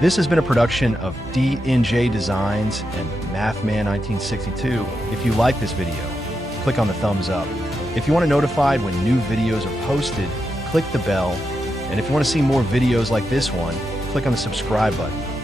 This has been a production of DNJDesigns and Mathman1962. If you like this video, click on the thumbs up. If you want to be notified when new videos are posted, click the bell. And if you want to see more videos like this one, click on the subscribe button.